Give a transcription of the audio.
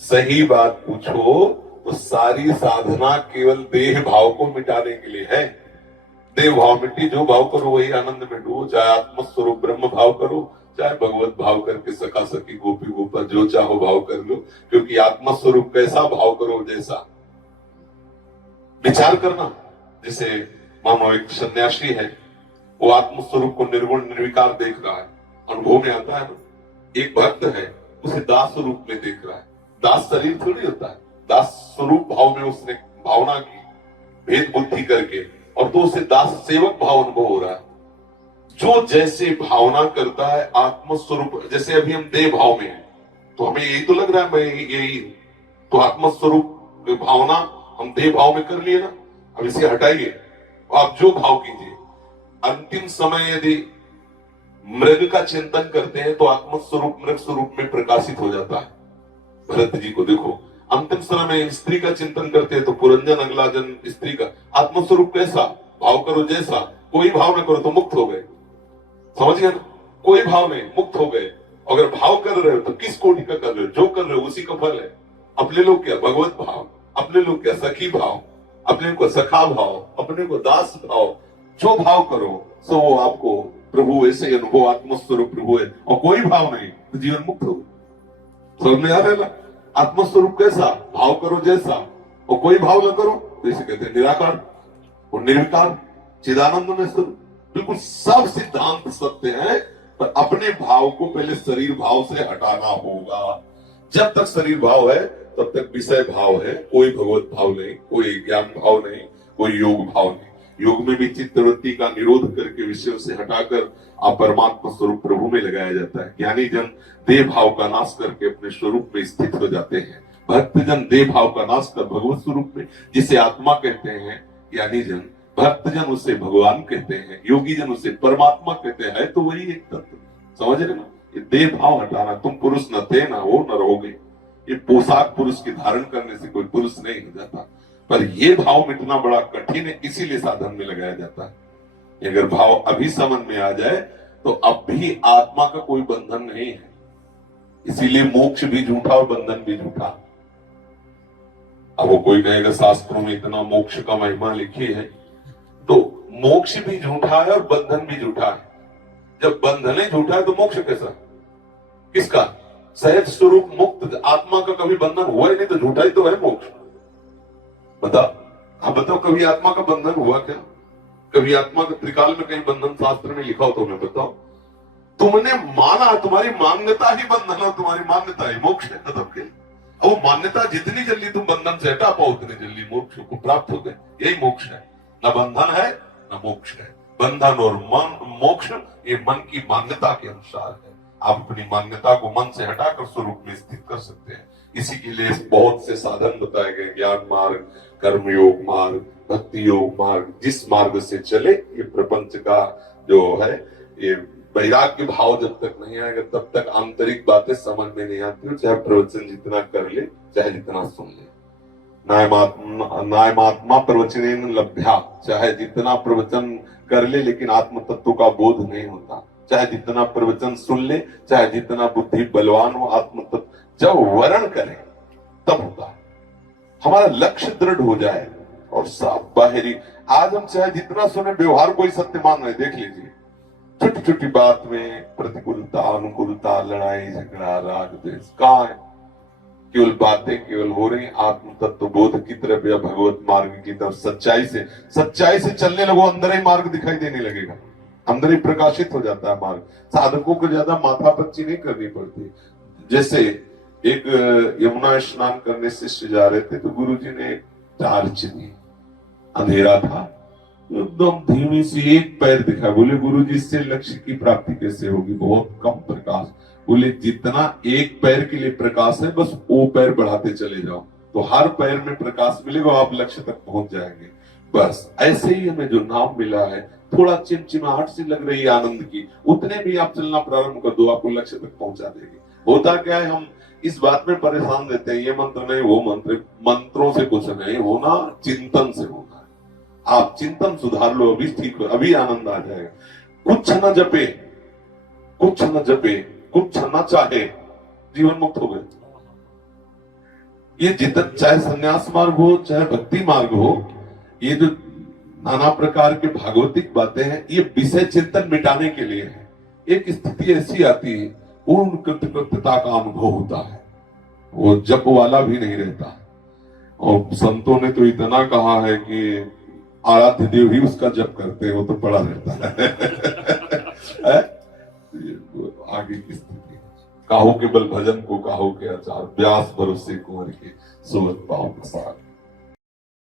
सही बात पूछो तो सारी साधना केवल देह भाव को मिटाने के लिए है। देह भाव मिट्टी, जो भाव करो वही आनंद में डूबो, चाहे आत्मस्वरूप ब्रह्म भाव करो, चाहे भगवत भाव करके सखा सखी गोपी गोपा जो चाहो भाव कर लो, क्योंकि आत्मस्वरूप कैसा भाव करो जैसा। विचार करना, जैसे मानो एक सन्यासी है, वो आत्मस्वरूप को निर्गुण निर्विकार देख रहा है, अनुभव में आता है ना। एक भक्त है, उसे दास रूप में देख रहा है। दास शरीर थोड़ी होता है, दास स्वरूप भाव में उसने भावना की भेद बुद्धि करके, और तो उसे दास सेवक भाव अनुभव हो रहा है। जो जैसे भावना करता है आत्मस्वरूप, जैसे अभी हम देह भाव में हैं, तो हमें यही तो लग रहा है मैं यही, तो आत्मस्वरूप भावना हम देह भाव में कर लिए ना। अब इसे हटाइए, आप जो भाव कीजिए, अंतिम समय यदि मृग का चिंतन करते हैं तो आत्मस्वरूप मृग स्वरूप में प्रकाशित हो जाता है। भरत जी को देखो, अंतिम समय में स्त्री का चिंतन करते हैं तो पुरंजन अगला जन्म स्त्री का। आत्मस्वरूप कैसा भाव करो जैसा, कोई भाव न करो तो मुक्त हो गए। समझ गए ना, कोई भाव नहीं, मुक्त हो गए। अगर भाव कर रहे हो तो किस कोटि का कर रहे हो, जो कर रहे हो उसी का फल है। अपने लोग क्या भगवत भाव, अपने लोग क्या सखी भाव, अपने को सखा भाव, अपने को दास भाव, जो भाव करो सो वो आपको प्रभु ऐसे अनुभव, आत्मस्वरूप प्रभु है। और कोई भाव नहीं तो जीवन मुक्त हो। समझ में आ रहा है ना, आत्मस्वरूप कैसा भाव करो जैसा, और कोई भाव न करो तो इसे कहते हैं निराकार और निर्विकार चिदानंद में स्वरूप। बिल्कुल सब सिद्धांत सत्य है, पर अपने भाव को पहले शरीर भाव से हटाना होगा। जब तक शरीर भाव है तब तक विषय भाव है, कोई भगवत भाव नहीं, कोई ज्ञान भाव नहीं, कोई योग भाव नहीं। योग में भी चित्तवृत्ति का निरोध करके विषयों से हटाकर आप परमात्मा स्वरूप प्रभु में लगाया जाता है। ज्ञानी जन देह भाव का नाश करके अपने स्वरूप में स्थित हो जाते हैं। भक्त जन देह भाव का नाश कर भगवत स्वरूप में, जिसे आत्मा कहते हैं ज्ञानी जन, भक्त जन उसे भगवान कहते हैं, योगी जन उसे परमात्मा कहते हैं। तो वही एक तत्व, समझ रहे ना। ये देह भाव हटाना, तुम पुरुष न थे ना हो न रहोगे। ये पोशाक पुरुष की धारण करने से कोई पुरुष नहीं हो जाता, पर ये भाव मिटना बड़ा कठिन है, इसीलिए साधन में लगाया जाता है। अगर भाव अभी समझ में आ जाए तो अब भी आत्मा का कोई बंधन नहीं है। इसीलिए मोक्ष भी झूठा और बंधन भी झूठा। अब वो कोई कहेगा शास्त्रों में इतना मोक्ष का महिमा लिखी है, तो मोक्ष भी झूठा है और बंधन भी झूठा है। जब बंधन ही झूठा है तो मोक्ष कैसा, किसका? सहज स्वरूप मुक्त आत्मा का कभी बंधन हुआ ही नहीं, तो झूठा ही तो है मोक्ष। बताओ, आप बताओ कभी आत्मा का बंधन हुआ क्या? कभी आत्मा का त्रिकाल में कहीं बंधन शास्त्र में लिखा हो तो मैं बताओ। तुमने माना, तुम्हारी मान्यता ही बंधन, और तुम्हारी मान्यता ही मोक्ष है तब के। वो मान्यता जितनी जल्दी तुम बंधन से हटा पाओ उतनी जल्दी मोक्ष को प्राप्त हो गए। यही मोक्ष है, न बंधन है न मोक्ष है। बंधन और मोक्ष ये मन की मान्यता के अनुसार है। आप अपनी मान्यता को मन से हटाकर स्वरूप में स्थित कर सकते हैं। इसी के लिए बहुत से साधन बताए गए, ज्ञान मार्ग, कर्म योग मार्ग, भक्ति योग मार्ग। जिस मार्ग से चले, ये प्रपंच का जो है, ये वैराग्य भाव जब तक नहीं आएगा तब तक आंतरिक बातें समझ में नहीं आती। चाहे प्रवचन जितना कर ले, चाहे जितना सुन ले। नायमात्मा प्रवचन लभ्या, चाहे जितना प्रवचन कर ले लेकिन आत्म तत्व का बोध नहीं होता। चाहे जितना प्रवचन सुन ले, चाहे जितना बुद्धि बलवान हो, आत्म तत्व जब वर्ण करें तब होता है। हमारा लक्ष्य दृढ़ हो जाए और सब बाहरी, आज हम चाहे जितना सुने व्यवहार कोई सत्य मान रहे, देख लीजिए छोटी छोटी बात में प्रतिकूलता अनुकूलता, लड़ाई झगड़ा राग द्वेष कहाँ है? केवल बातें केवल हो रही। आत्म तत्व बोध की तरफ या भगवत मार्ग की तरफ सच्चाई से चलने लगो, अंदर ही मार्ग दिखाई देने लगेगा, अंदर ही प्रकाशित हो जाता है मार्ग। साधकों को ज्यादा माथापच्ची नहीं करनी पड़ती। जैसे एक यमुना स्नान करने शिष्य जा रहे थे तो गुरुजी ने टार्च दी, अंधेरा था, एकदम धीमी सी एक पैर दिखा। बोले गुरुजी इससे लक्ष्य की प्राप्ति कैसे होगी, बहुत कम प्रकाश। बोले जितना एक पैर के लिए प्रकाश है बस वो पैर बढ़ाते चले जाओ तो हर पैर में प्रकाश मिलेगा, आप लक्ष्य तक पहुंच जाएंगे। बस ऐसे ही हमें जो नाम मिला है, थोड़ा चिमचिमाहट सी लग रही है आनंद की, उतने भी आप चलना प्रारंभ कर दो, आपको लक्ष्य तक पहुंचा देगी। होता क्या है, हम इस बात में परेशान रहते हैं, ये मंत्र नहीं वो मंत्र, मंत्रों से कुछ नहीं होना, चिंतन से होना है। आप चिंतन सुधार लो, अभी ठीक हो, अभी आनंद आ जाएगा। कुछ न जपे, कुछ न जपे, कुछ न चाहे, जीवन मुक्त हो गए। ये जितना चाहे संन्यास मार्ग हो चाहे भक्ति मार्ग हो, ये जो नाना प्रकार के भागवतिक बातें हैं ये विषय चिंतन मिटाने के लिए है। एक स्थिति ऐसी आती है पूर्ण कृतकृत्यता का अनुभव होता है, वो जप वाला भी नहीं रहता। और संतों ने तो इतना कहा है कि आराध्य देव ही उसका जप करते हैं, वो तो पड़ा रहता है। आगे की स्थिति, काहो के बल भजन को काहो के आचार, व्यास भरोसे कुंवर के सुवत पाओ प्रसाद।